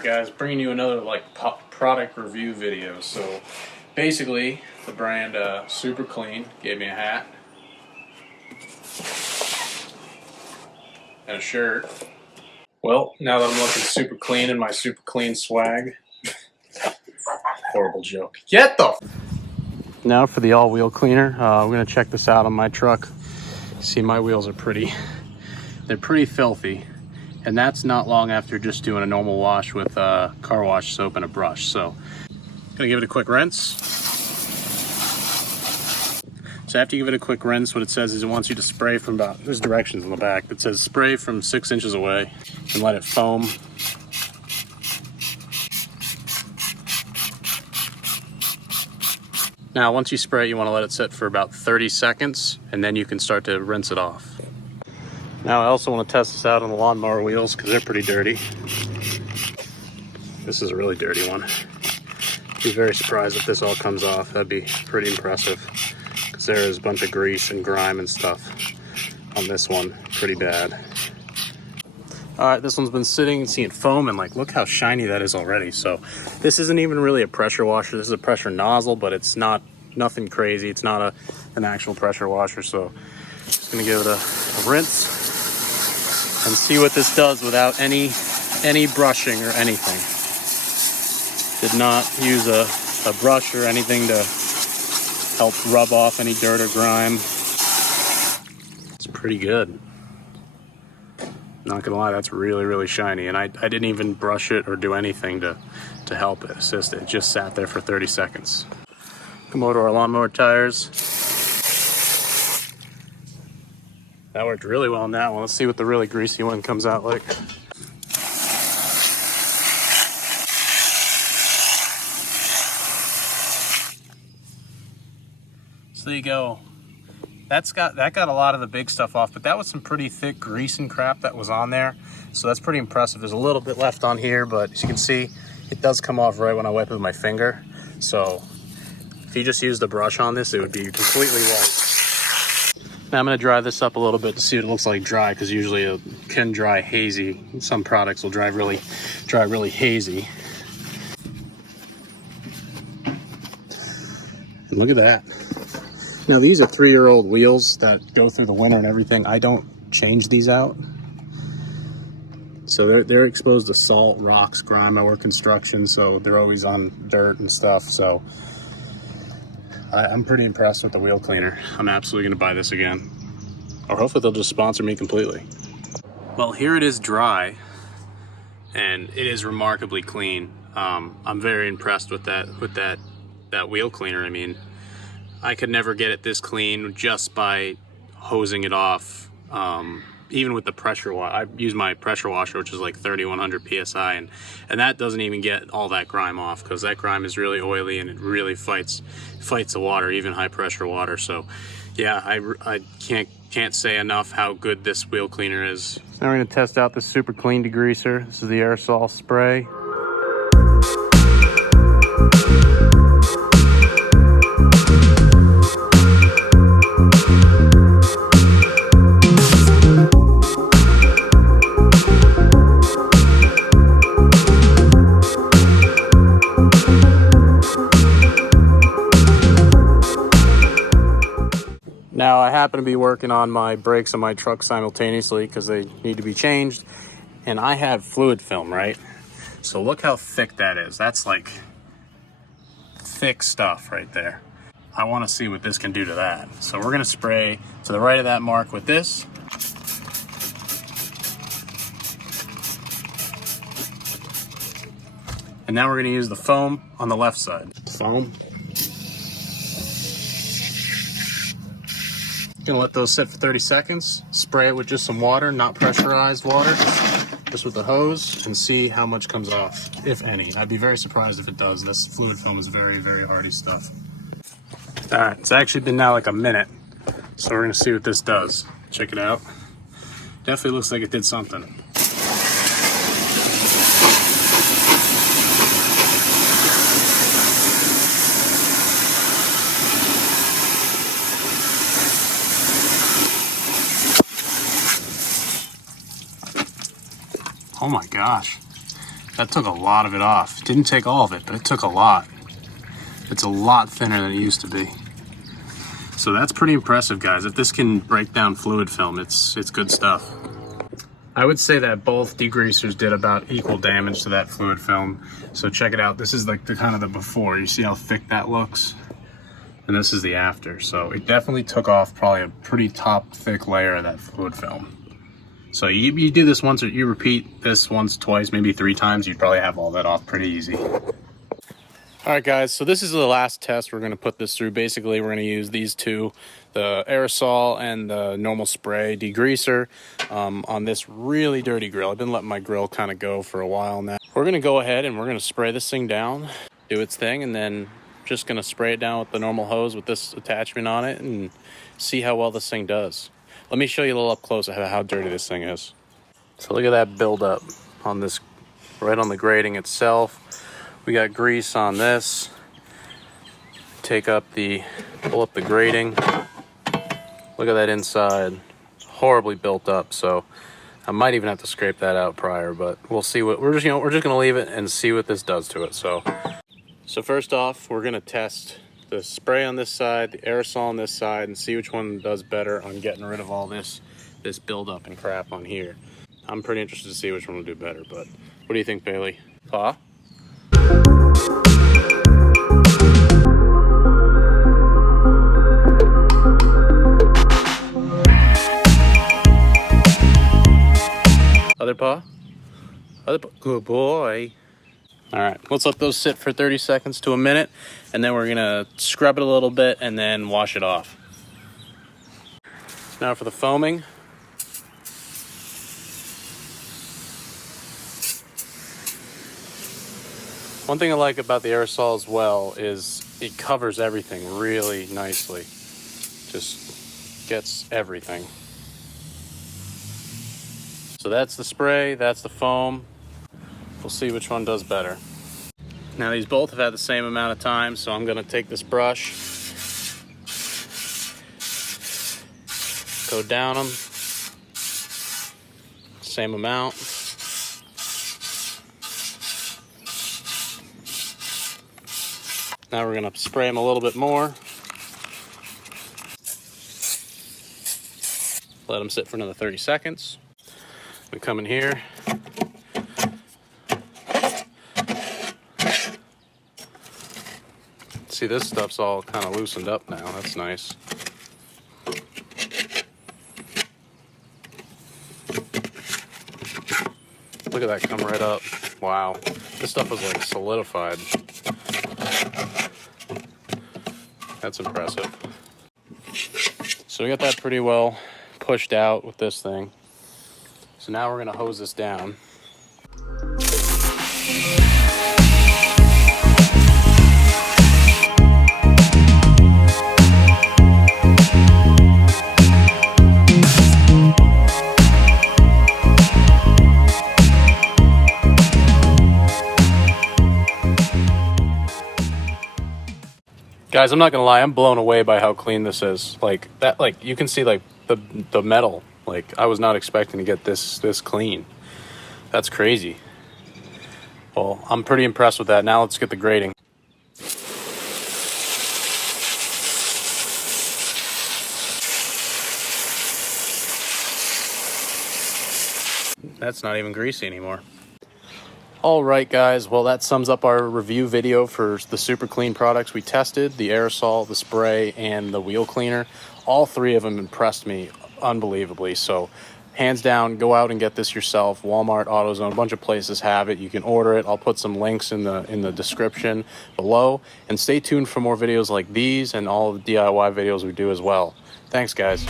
Alright guys, bringing you another product review video. So basically the brand Super Clean gave me a hat and a shirt. Well, now that I'm looking super clean in my Super Clean swag. Horrible joke. Get the Now for the all-wheel cleaner. We're gonna check this out on my truck. See, my wheels are they're pretty filthy. And that's not long after just doing a normal wash with car wash soap and a brush. So, gonna give it a quick rinse. So after you give it a quick rinse, what it says is it wants you to spray from about, there's directions on the back that says spray from 6 inches away and let it foam. Now, once you spray, you want to let it sit for about 30 seconds, and then you can start to rinse it off. Now I also want to test this out on the lawnmower wheels because they're pretty dirty. This is a really dirty one. I'd be very surprised if this all comes off. That'd be pretty impressive because there is a bunch of grease and grime and stuff on this one. Pretty bad. Alright, this one's been sitting and seeing foam, and look how shiny that is already. So this isn't even really a pressure washer. This is a pressure nozzle, but it's nothing crazy. It's not an actual pressure washer. So just gonna give it a rinse and see what this does without any brushing or anything. Did not use a brush or anything to help rub off any dirt or grime. It's pretty good. Not gonna lie, that's really, really shiny. And I didn't even brush it or do anything to help it, assist it. It just sat there for 30 seconds. Come over to our lawnmower tires. That worked really well on that one. Let's see what the really greasy one comes out like. So there you go. That got a lot of the big stuff off, but that was some pretty thick grease and crap that was on there. So that's pretty impressive. There's a little bit left on here, but as you can see, it does come off right when I wipe it with my finger. So if you just used a brush on this, it would be completely white. Now I'm going to dry this up a little bit to see what it looks like dry, because usually it can dry hazy. Some products will dry really hazy. And look at that. Now these are 3-year-old wheels that go through the winter and everything. I don't change these out. So they're exposed to salt, rocks, grime. I work construction, so they're always on dirt and stuff. So I'm pretty impressed with the wheel cleaner. I'm absolutely gonna buy this again. Or hopefully they'll just sponsor me completely. Well, here it is dry, and it is remarkably clean. I'm very impressed with that wheel cleaner. I mean, I could never get it this clean just by hosing it off. Even with the pressure wash, I use my pressure washer, which is like 3100 PSI, and that doesn't even get all that grime off, because that grime is really oily and it really fights the water, even high pressure water. So yeah, I can't say enough how good this wheel cleaner is. Now we're going to test out this Super Clean Degreaser. This is the Aerosol Spray. Now I happen to be working on my brakes on my truck simultaneously because they need to be changed, and I have fluid film, right? So look how thick that is. That's like thick stuff right there. I want to see what this can do to that. So we're going to spray to the right of that mark with this. And now we're going to use the foam on the left side. Foam. Gonna let those sit for 30 seconds, spray it with just some water, not pressurized water, just with the hose, and see how much comes off, if any. I'd be very surprised if it does. This fluid foam is very, very hardy stuff. All right, it's actually been now like a minute, so we're gonna see what this does. Check it out. Definitely looks like it did something. Oh my gosh, That took a lot of it off. It didn't take all of it, but it took a lot. It's a lot thinner than it used to be. So that's pretty impressive, guys. If this can break down fluid film, it's good stuff. I would say that both degreasers did about equal damage to that fluid film. So check it out. This is like the kind of the before. You see how thick that looks? And this is the after. So it definitely took off probably a pretty top thick layer of that fluid film. So you do this once, or you repeat this once, twice, maybe 3 times, you'd probably have all that off pretty easy. All right, guys, so this is the last test we're going to put this through. Basically, we're going to use these two, the aerosol and the normal spray degreaser, on this really dirty grill. I've been letting my grill kind of go for a while now. We're going to go ahead and we're going to spray this thing down, do its thing, and then just going to spray it down with the normal hose with this attachment on it and see how well this thing does. Let me show you a little up close of how dirty this thing is. So look at that buildup on this, right on the grating itself. We got grease on this. Pull up the grating. Look at that inside. It's horribly built up, so I might even have to scrape that out prior, but we'll see what we're just gonna leave it and see what this does to it. So first off, we're gonna test the spray on this side, the aerosol on this side, and see which one does better on getting rid of all this buildup and crap on here. I'm pretty interested to see which one will do better, but what do you think, Bailey? Pa? Other paw? Other paw? Good boy. All right, let's let those sit for 30 seconds to a minute, and then we're gonna scrub it a little bit and then wash it off. Now for the foaming. One thing I like about the aerosol as well is it covers everything really nicely. Just gets everything. So that's the spray, that's the foam. We'll see which one does better. Now these both have had the same amount of time, so I'm gonna take this brush, go down them, same amount. Now we're gonna spray them a little bit more. Let them sit for another 30 seconds. We come in here. See, this stuff's all kind of loosened up now. That's nice. Look at that come right up. Wow. This stuff was like solidified. That's impressive. So we got that pretty well pushed out with this thing. So now we're gonna hose this down. Guys, I'm not gonna lie, I'm blown away by how clean this is. Like that, like you can see like the metal. Like I was not expecting to get this clean. That's crazy. Well, I'm pretty impressed with that. Now let's get the grating. That's not even greasy anymore. All right, guys, well, that sums up our review video for the super clean products we tested, the aerosol, the spray, and the wheel cleaner. All 3 of them impressed me unbelievably. So hands down, go out and get this yourself. Walmart, AutoZone, a bunch of places have it. You can order it. I'll put some links in the description below, and stay tuned for more videos like these and all the DIY videos we do as well. Thanks, guys.